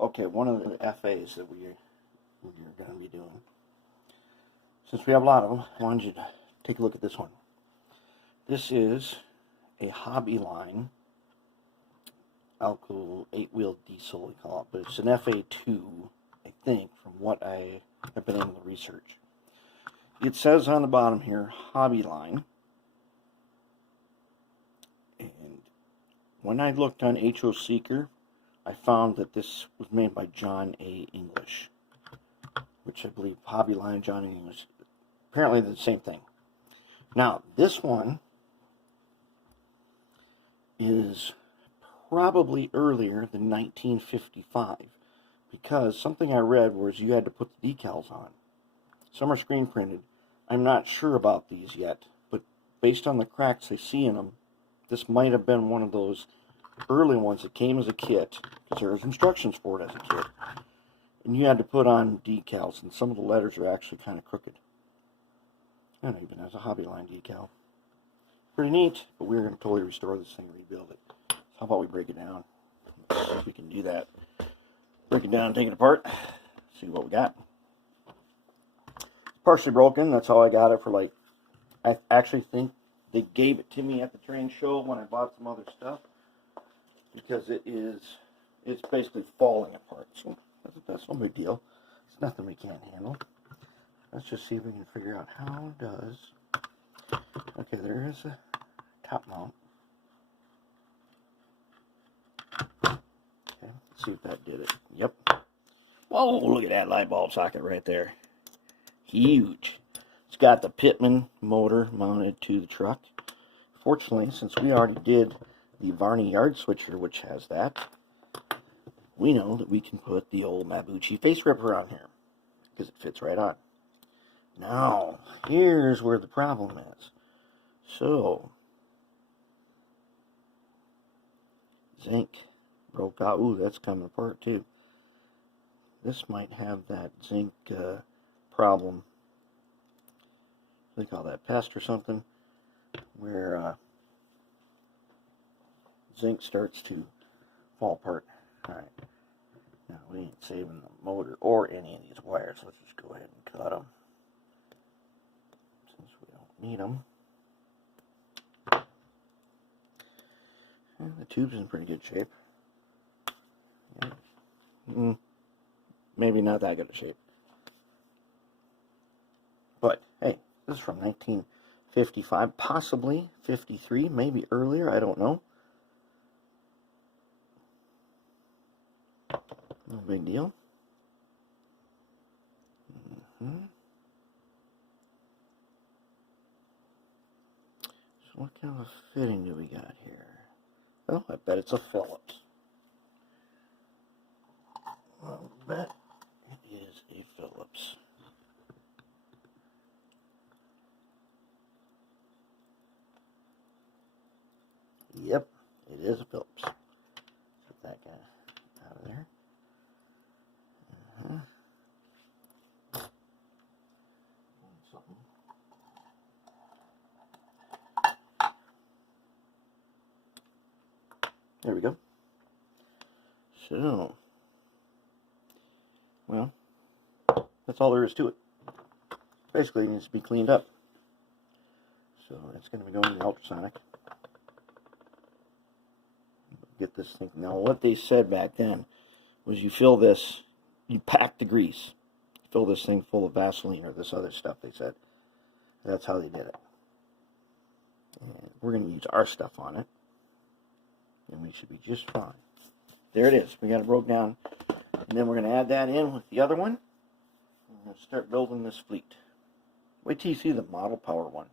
Okay, one of the FAs that we're going to be doing. Since we have a lot of them, I wanted you to take a look at this one. This is a Hobbyline Alco 8-wheel diesel, we call it, but it's an FA2, I think, from what I have been able to research. It says on the bottom here, Hobbyline, and when I looked on HO Seeker, I found that this was made by John A. English, which I believe Hobbyline, John A. English, apparently they're the same thing. Now, this one is probably earlier than 1955, because something I read was you had to put the decals on. Some are screen printed. I'm not sure about these yet, but based on the cracks I see in them, this might have been one of those early ones that came as a kit, because there was instructions for it as a kit, and you had to put on decals, and some of the letters are actually kind of crooked. And it even has a Hobbyline decal. Pretty neat, but we're going to totally restore this thing and rebuild it. How about we break it down? Let's see if we can do that. Break it down, take it apart, see what we got. It's partially broken. That's how I got it for, like, I actually think they gave it to me at the train show when I bought some other stuff, because it's basically falling apart. So that's no big deal. It's nothing we can't handle. Let's just see if we can figure out how does. Okay, there is a top mount. Okay, let's see if that did it. Yep. Whoa, look at that light bulb socket right there. Huge. It's got the Pitman motor mounted to the truck. Fortunately, since we already did the Varney yard switcher, which has that, we know that we can put the old Mabuchi face ripper on here, because it fits right on. Now, here's where the problem is. So, zinc broke out. Ooh, that's coming apart too. This might have that zinc problem. They call that pest or something, where zinc starts to fall apart. Alright, now we ain't saving the motor or any of these wires. Let's just go ahead and cut them, since we don't need them. And the tube's in pretty good shape. Yeah. Maybe not that good a shape. But, hey, this is from 1955, possibly 53, maybe earlier, I don't know. No big deal. So what kind of a fitting do we got here? Oh, I bet it's a Phillips. I bet it is a Phillips. Yep, it is a Phillips. Put that guy out of there. Something. There we go. So, well, that's all there is to it. Basically, it needs to be cleaned up. So, it's going to be going to the ultrasonic. Get this thing. Now, what they said back then was you fill this, you pack the grease, fill this thing full of Vaseline or this other stuff, they said. That's how they did it. And we're going to use our stuff on it, and we should be just fine. There it is. We got it broke down. And then we're going to add that in with the other one. We're going to start building this fleet. Wait till you see the model power one.